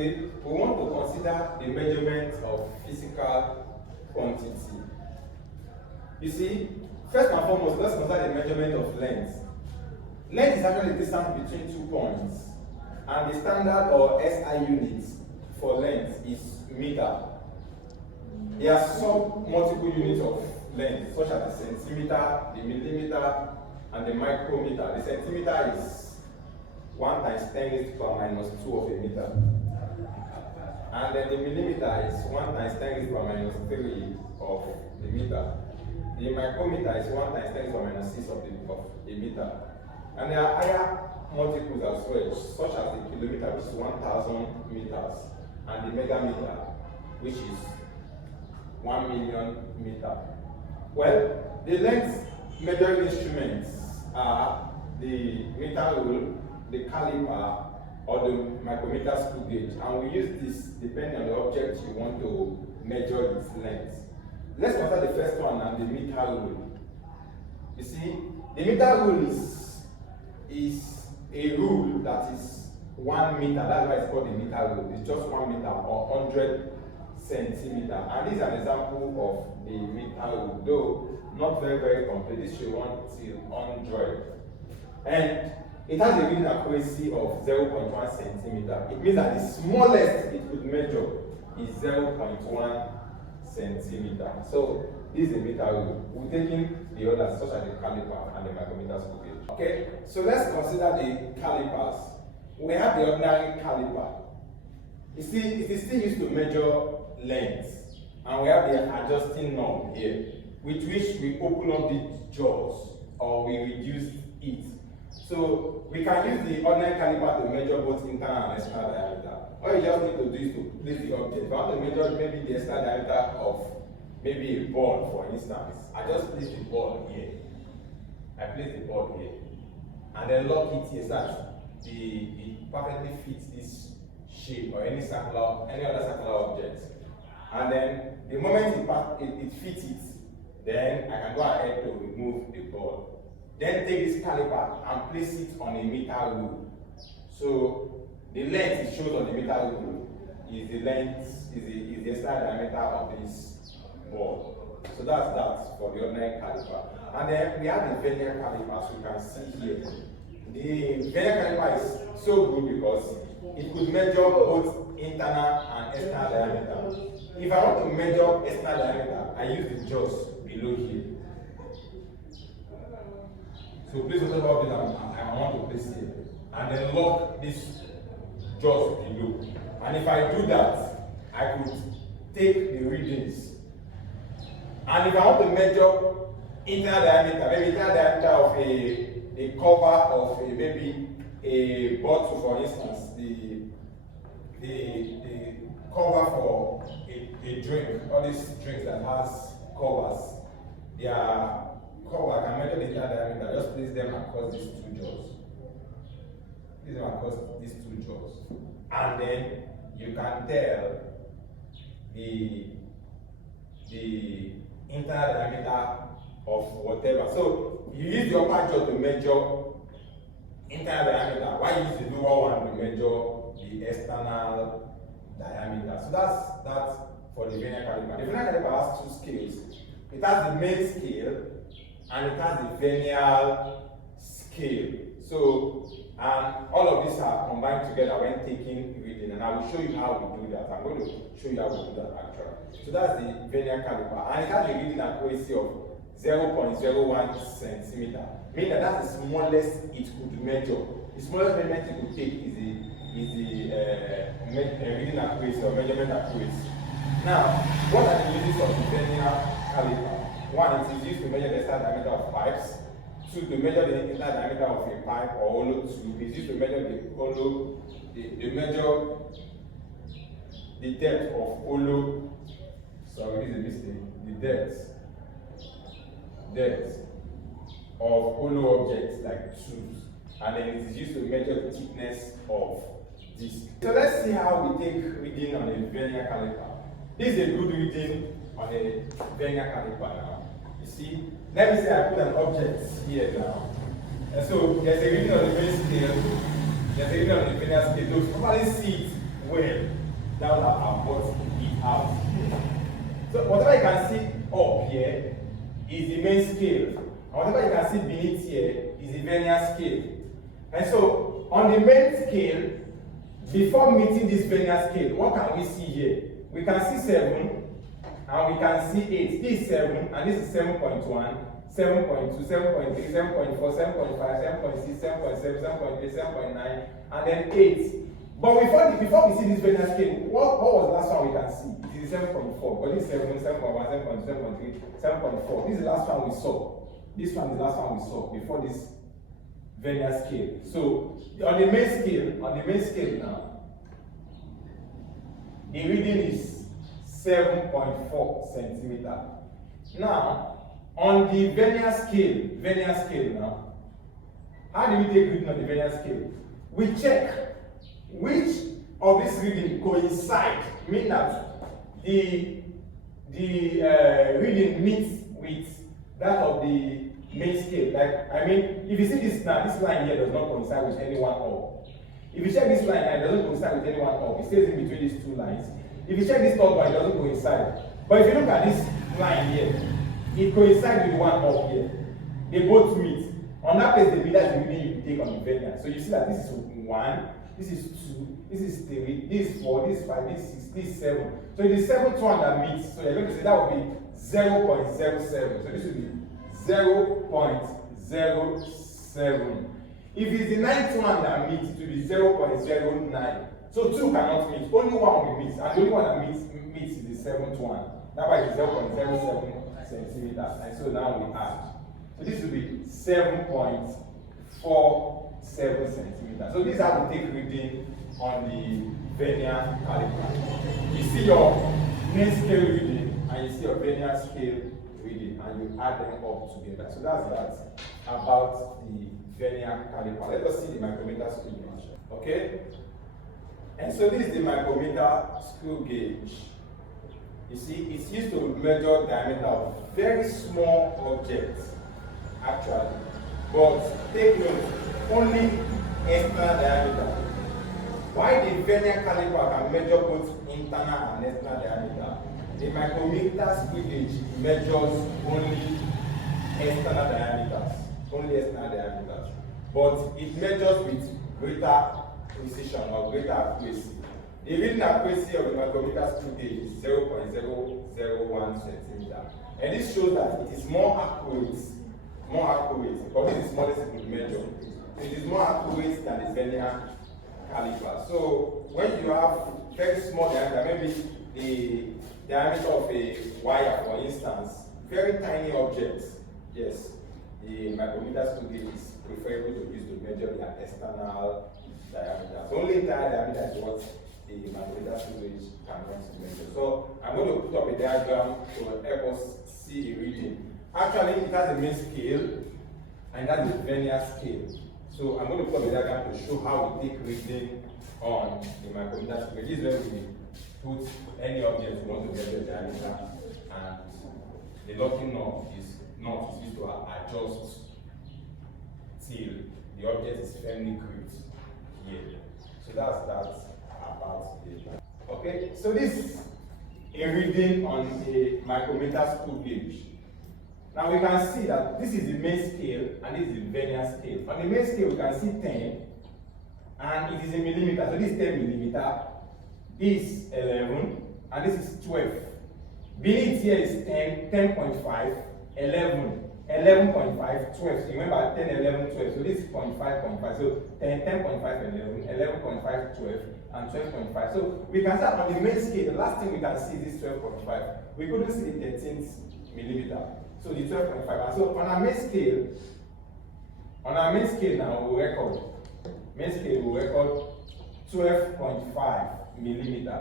today, we want to consider the measurement of physical quantity. You see, first and foremost, let's consider the measurement of length. Length is actually the distance between 2 points, and the standard or SI unit for length is meter. There are some multiple units of length, such as the centimeter, the millimeter, and the micrometer. The centimeter is 1 times 10 raised to the power minus 2 of a meter. And then the millimeter is 1 times 10 raised to the power minus 3 of the meter. The micrometer is 1 times 10 raised to the power minus 6 of a meter. And there are higher multiples as well, such as the kilometer, which is 1,000 meters, and the megameter, which is 1 million meters. Well, the length measuring instruments are the meter rule, the caliper, or the micrometer screw gauge, and we use this depending on the object you want to measure its length. Let's consider the first one, and the meter rule. You see, the meter rule is a rule that is 1 meter. That's why it's called the meter rule. It's just 1 meter or 100 centimeter. And this is an example of the meter rule, though not very complete. This should 1 till 100. And it has a reading accuracy of 0.1 centimeter. It means that the smallest it could measure is 0.1 centimeter. So this is a meter rule. We're taking the others, such as the caliper and the micrometer screw gauge. Okay, so let's consider the calipers. We have the ordinary caliper. You see, it is still used to measure length, and we have the adjusting knob here, with which we open up the jaws or we reduce it. So we can use the ordinary caliper to measure both internal and external diameter. All you just need to do is to place the object. If I want to measure maybe the external diameter of maybe a ball, for instance, I just place the ball here. I place the ball here, and then lock it here so that it perfectly fits this shape or any other circular object. And then the moment it fits it, then I can go ahead to remove the ball. Then take this caliper and place it on a meter rule. So the length it shows on the meter rule is the external diameter of this ball. So that's that for the ordinary caliper. And then we have the Vernier caliper, so you can see here. The Vernier caliper is so good because it could measure both internal and external diameter. If I want to measure external diameter, I use the jaws below here. So place whatever object I want to place here, and then lock this jaws below. And if I do that, I could take the readings. And if I want to measure internal diameter, maybe internal diameter of a cover of maybe a bottle, for instance, the cover for a drink, all these drinks that has covers, their cover, I can measure the internal diameter, just place them across these 2 jaws. Place them across these 2 jaws. And then you can tell the internal diameter of whatever. So you use the upper jaw to measure internal diameter, while you use the lower one to measure the external diameter. So that's for the Vernier caliper. The Vernier caliper has 2 scales. It has the main scale and it has the Vernier scale. So, and all of these are combined together when taking reading, and I will show you how we do that. I'm going to show you how we do that actually. So that's the Vernier caliper, and it has a reading accuracy of 0.01 centimeter, meaning that that's the smallest it could measure. The smallest measurement it could take is the reading accuracy or measurement accuracy. Now, what are the uses of the Vernier caliper? 1, it is used to measure the external diameter of pipes. 2, to measure the internal diameter of a pipe or hollow tube. It's used to measure the depth of hollow. Sorry, this is a mistake. The depth of hollow objects like tubes, and then it is used to measure the thickness of disc. So let's see how we take reading on a Vernier caliper. This is a good reading on a Vernier caliper now. You see, let me say I put an object here now. And so there's a reading on the main scale, there's a reading on the Vernier scale. You'll probably see it well, that will have brought it out. So whatever you can see up here is the main scale, and whatever you can see beneath here is the vernier scale. And so on the main scale, before meeting this vernier scale, what can we see here? We can see 7 and we can see 8. This is 7 and this is 7.1, 7.2, 7.3, 7.4, 7.5, 7.6, 7.7, 7.8, 7.9, and then 8. But before we see this vernier scale, what was the last one we can see? It is 7.4. But this is 7, 7.1, 7.2, 7.3, 7.4. This is the last one we saw. This one is the last one we saw before this vernier scale. So on the main scale now, the reading is 7.4 centimeter. Now, on the vernier scale now, how do we take reading on the vernier scale? We check which of this reading coincide, meaning that the reading meets with that of the main scale. Like, I mean, if you see this now, this line here does not coincide with any one up. If you check this line, it doesn't coincide with any one up. It stays in between these two lines. If you check this third one, it doesn't coincide. But if you look at this line here, it coincides with one up here. They both meet. On that place, the that's the reading you take on the vernier. So you see that this is 1, this is 2, this is 3, this is 4, this is 5, this is 6, this is 7. So it is the 7th one that meets. So you're going to say that would be 0.07. So this would be 0.07. If it's the 9th one that meets, it will be 0.09. So 2 cannot meet. Only one will meet. And the only one that meets is the 7th one. That way it's 0.07 centimeters. And so now we add. So this will be 7.47 centimeters. So this is how we take reading on the vernier caliper. You see your main scale reading and you see your vernier scale reading, and you add them up together. So that's that about the vernier caliper. Let us see the micrometer screw gauge. Okay? And so this is the micrometer screw gauge. You see, it's used to measure diameter of very small objects, actually. But take note, only external diameter. While the vernier caliper can measure both internal and external diameter, the micrometer screw gauge measures only external diameters. Only external diameters. But it measures with greater precision or greater accuracy. The reading accuracy of the micrometer screw gauge is 0.001 centimeter. And this shows that it is more accurate, but this is the smallest it could measure. So it is more accurate than the vernier caliper. So when you have very small diameter, maybe the diameter of a wire, for instance, very tiny objects, yes, the micrometer screw gauge is preferable to use to measure their external diameter. So only internal diameter is what the micrometer screw gauge cannot measure. So I'm going to put up a diagram to help us see the reading. Actually, it has a main scale and that's the vernier scale. So I'm going to put up a diagram to show how we take reading on the micrometer screw gauge. This is where we put any object we want to measure diameter, and the locking knob is used to adjust till the object is firmly gripped here. So that's that about it. Okay, so this is a reading on a micrometer screw gauge. Now we can see that this is the main scale and this is the vernier scale. On the main scale we can see 10 and it is in millimeter. So this is 10 millimeter, this is 11 and this is 12. Beneath here is 10, 10.5, 11, 11.5, 12. Remember 10, 11, 12. So this is 0.5, 0.5. So 10, 10.5, 11, 11.5, 12, and 12.5. So we can start on the main scale. The last thing we can see is this 12.5. We couldn't see the 13th millimeter. So the 12.5. And so on our main scale now we record. Main scale we record 12.5 millimeter.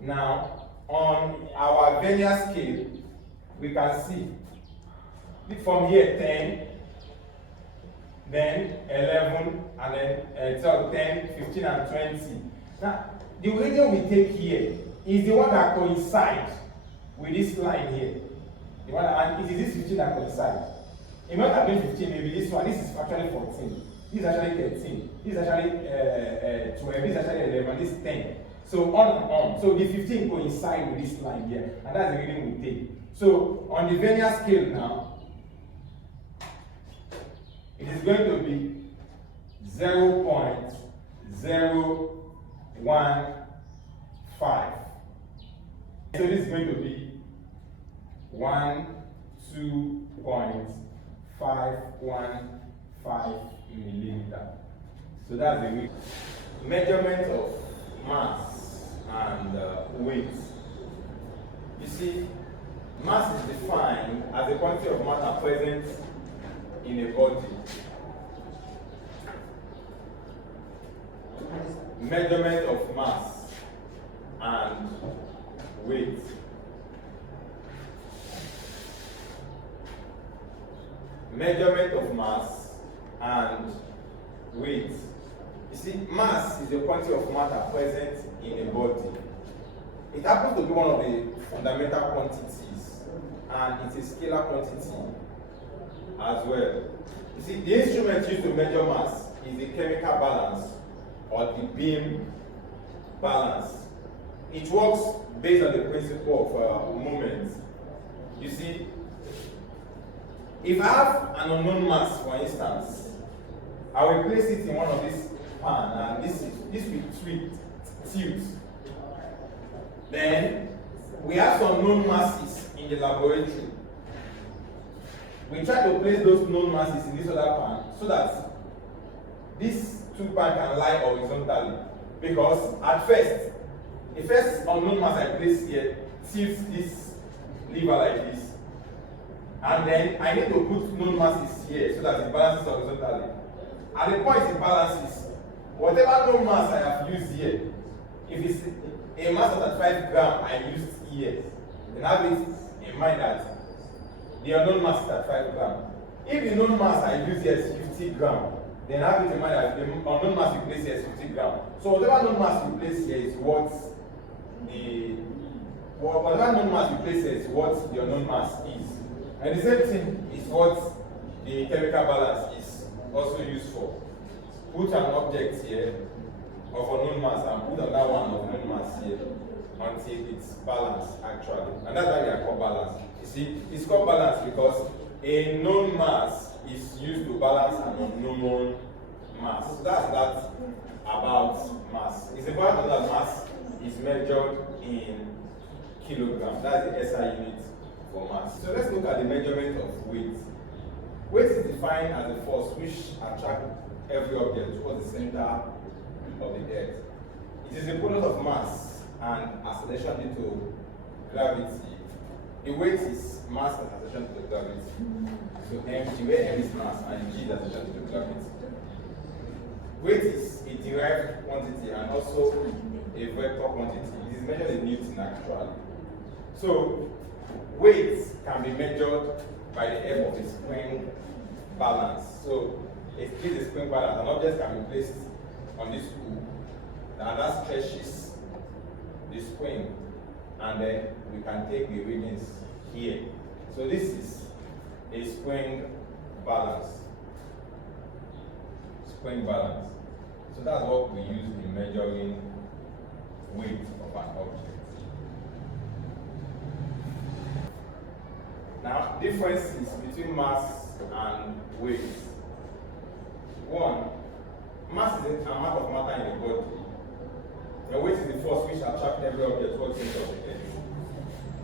Now on our vernier scale, we can see from here 10, then 11, and then 10, 15, and 20. Now, the reading we take here is the one that coincides with this line here. And it is this 15 that coincides. It might have been 15, maybe this one. This is actually 14. this is actually 13, this is actually 12, this is actually 11, this is 10. So on and on. So the 15 coincide with this line here, and that's the reading we take. So on the Vernier scale now, it is going to be 0.015. So this is going to be 2.515 millimeter. So that's the weight. Measurement of mass and weight. You see, mass is defined as the quantity of matter present in a body. Measurement of mass and weight. Measurement of mass and weight. You see, mass is the quantity of matter present in a body. It happens to be one of the fundamental quantities, and it's a scalar quantity as well. You see, the instrument used to measure mass is the chemical balance or the beam balance. It works based on the principle of moment. You see, if I have an unknown mass, for instance, I will place it in one of these pan, and this will tilt. Then we have some known masses in the laboratory. We try to place those known masses in this other pan so that these two pans can lie horizontally. Because at first, the first unknown mass I place here tilts this lever like this. And then I need to put known masses here so that it balances horizontally. At the point it balances, whatever known mass I have used here, if it's a mass of 5 grams I used here, then have it in mind that the unknown mass is at 5 grams. If the known mass I use here is 50 grams, then have it in mind that the unknown mass you place here is 50 grams. So whatever known mass you place here is whatever known mass you place here is what the unknown mass is. And the same thing is what the chemical balance is also used for. Put an object here of unknown mass and put another one of known mass here until it's balanced actually. And that's why they are called balance. You see, it's called balance because a known mass is used to balance an unknown mass. So that's that about mass. It's important that mass is measured in kilograms. That's the SI unit for mass. So let's look at the measurement of weight. Weight is defined as a force which attracts every object towards the center of the earth. It is the product of mass and acceleration due to gravity. The weight is mass and acceleration to the gravity. So M, where M is mass and G is acceleration to the gravity. Weight is a derived quantity and also a vector quantity. It is measured in Newton actually. So weight can be measured by the help of the spring balance. So if this is spring balance, an object can be placed on this hook, and that stretches the spring, and then we can take the readings here. So this is a spring balance. Spring balance. So that's what we use in measuring weight of an object. Now, differences between mass and weight. One, mass is an amount of matter in the body. The weight is the force which attracts every object towards the center of the earth.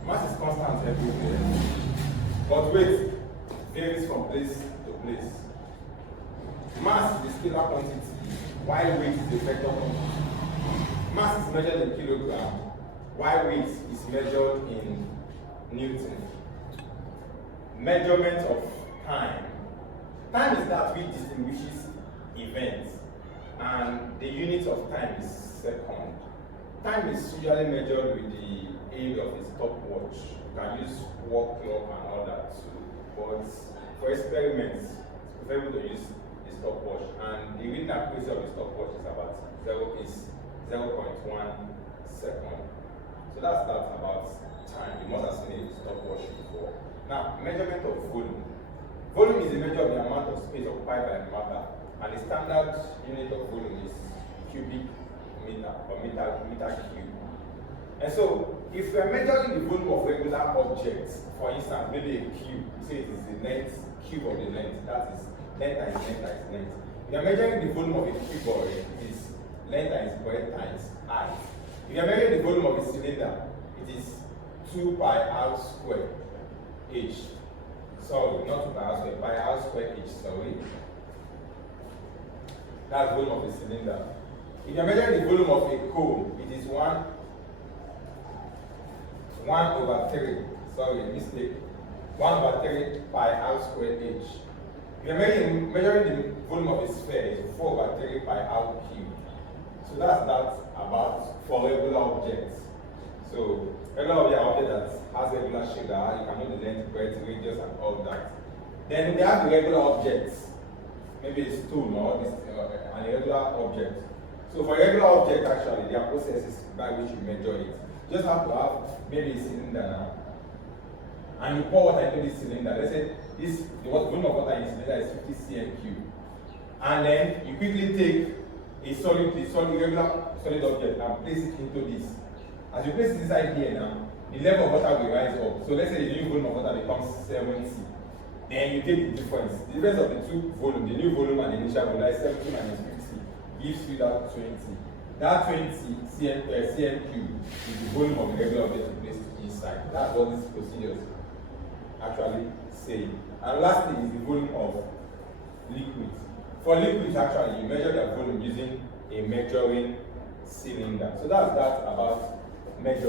Mass is constant everywhere, but weight varies from place to place. Mass is the scalar quantity, while weight is the vector quantity. Mass is measured in kilogram, while weight is measured in Newton. Measurement of time. Time is that which distinguishes events, and the unit of time is second. Time is usually measured with the aid of a stopwatch. You can use walk clock and all that too, but for experiments, it's preferable to use a stopwatch, and the reading accuracy of the stopwatch is about 0.1 second. So that's that about time. You must have seen a stopwatch before. Now, measurement of volume. Volume is a measure of the amount of space occupied by matter and the standard unit of volume is cubic meter or meter cube. And so, if we are measuring the volume of regular objects, for instance, maybe a cube, say it is the length, cube of the length, that is length times length times length. If you are measuring the volume of a cuboid, it is length times breadth times height. If you are measuring the volume of a cylinder, it is 2 pi r square h. Sorry, not 2 pi r square, pi r square h, sorry. That's the volume of a cylinder. If you are measuring the volume of a cone, it is 1 over 3, sorry, mistake, 1 over 3 pi r square h. If you are measuring the volume of a sphere, it is 4 over 3 pi r cube. So that's that about for regular objects. So regular object that has regular shape, that you can know the length, breadth, radius, and all that. Then they have the regular objects, maybe a stone or an irregular object. So for a regular object, actually, there are processes by which you measure it. You just have to have maybe a cylinder now, and you pour water into this cylinder. Let's say the volume of water in the cylinder is 50 cm cube, and then you quickly take a regular solid object and place it into this. As you place it inside here now, the level of water will rise up. So let's say the new volume of water becomes 70. Then you take the difference. The difference of the two volumes, the new volume and the initial volume, is 70 minus 50, gives you that 20. That 20 cm cube is the volume of the regular object you place inside. That's what these procedures actually say. And lastly is the volume of liquids. For liquids, actually, you measure their volume using a measuring cylinder. So that's that about measuring.